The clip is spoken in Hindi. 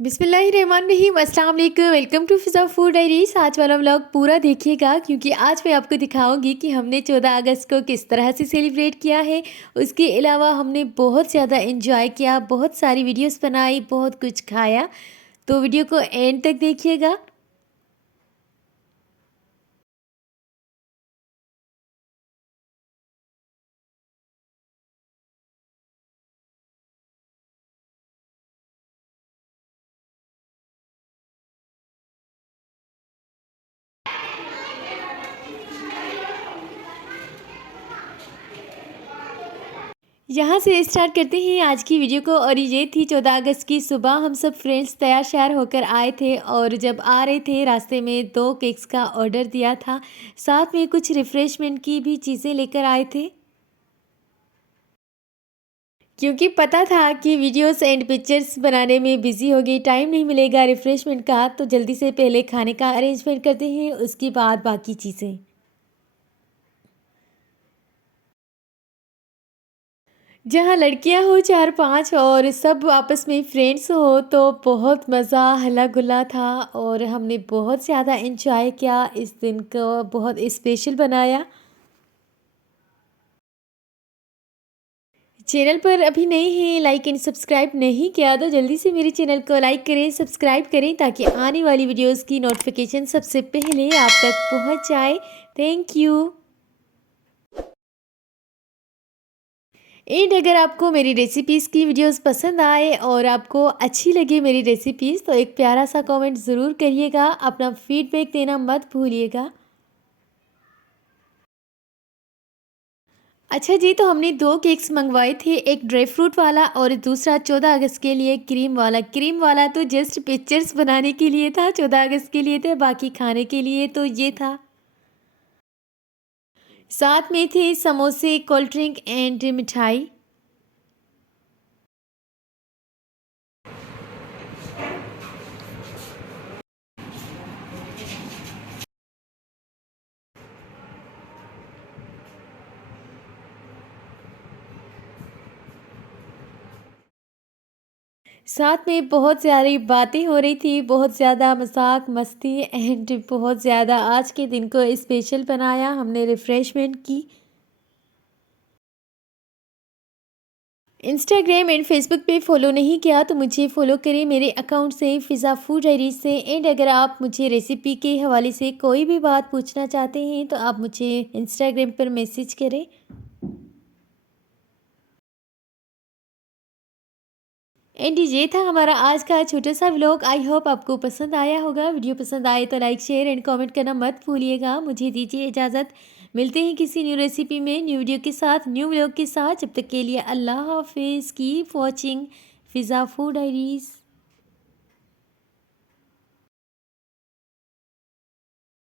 बिस्मिल्लाहिर्रहमानिर्रहीम, अस्सलाम वालेकुम। Welcome to Fiza food diaries. आज वाला व्लॉग पूरा देखिएगा क्योंकि आज मैं आपको दिखाऊंगी कि हमने 14 अगस्त को किस तरह से सेलिब्रेट किया है। उसके अलावा हमने बहुत ज़्यादा एंजॉय किया, बहुत सारी वीडियोस बनाई, बहुत कुछ खाया। तो वीडियो को एंड तक देखिएगा। यहाँ से स्टार्ट करते हैं आज की वीडियो को। और ये थी 14 अगस्त की सुबह। हम सब फ्रेंड्स तैयार श्यार होकर आए थे और जब आ रहे थे रास्ते में 2 केक्स का ऑर्डर दिया था, साथ में कुछ रिफ़्रेशमेंट की भी चीज़ें लेकर आए थे क्योंकि पता था कि वीडियोस एंड पिक्चर्स बनाने में बिज़ी होगी, टाइम नहीं मिलेगा रिफ़्रेशमेंट का। तो जल्दी से पहले खाने का अरेंजमेंट करते हैं, उसके बाद बाकी चीज़ें। जहाँ लड़कियां हो 4-5 और सब आपस में फ्रेंड्स हो तो बहुत मज़ा हल्ला गुल्ला था और हमने बहुत ज़्यादा एंजॉय किया। इस दिन को बहुत स्पेशल बनाया। चैनल पर अभी नए हैं, लाइक एंड सब्सक्राइब नहीं किया तो जल्दी से मेरे चैनल को लाइक करें, सब्सक्राइब करें ताकि आने वाली वीडियोस की नोटिफिकेशन सबसे पहले आप तक पहुंच जाए। Thank you. एंड अगर आपको मेरी रेसिपीज़ की वीडियोस पसंद आए और आपको अच्छी लगे मेरी रेसिपीज़ तो एक प्यारा सा कमेंट ज़रूर करिएगा। अपना फीडबैक देना मत भूलिएगा। अच्छा जी, तो हमने 2 केक्स मंगवाए थे, एक ड्राई फ्रूट वाला और दूसरा 14 अगस्त के लिए क्रीम वाला। क्रीम वाला तो जस्ट पिक्चर्स बनाने के लिए था, 14 अगस्त के लिए थे, बाकी खाने के लिए तो ये था। साथ में थे समोसे, कोल्ड ड्रिंक एंड मिठाई। साथ में बहुत सारी बातें हो रही थी, बहुत ज़्यादा मज़ाक मस्ती एंड बहुत ज़्यादा आज के दिन को स्पेशल बनाया हमने रिफ़्रेशमेंट की। इंस्टाग्राम एंड फेसबुक पे फॉलो नहीं किया तो मुझे फॉलो करें मेरे अकाउंट से, फ़िज़ा फूड डायरीज से। एंड अगर आप मुझे रेसिपी के हवाले से कोई भी बात पूछना चाहते हैं तो आप मुझे इंस्टाग्राम पर मैसेज करें। एंड ये था हमारा आज का छोटा सा व्लॉग। आई होप आपको पसंद आया होगा। वीडियो पसंद आए तो लाइक शेयर एंड कमेंट करना मत भूलिएगा। मुझे दीजिए इजाज़त। मिलते हैं किसी न्यू रेसिपी में, न्यू वीडियो के साथ, न्यू व्लॉग के साथ। जब तक के लिए अल्लाह हाफिज़। कीप वॉचिंग फ़िज़ा फूड डायरीज़।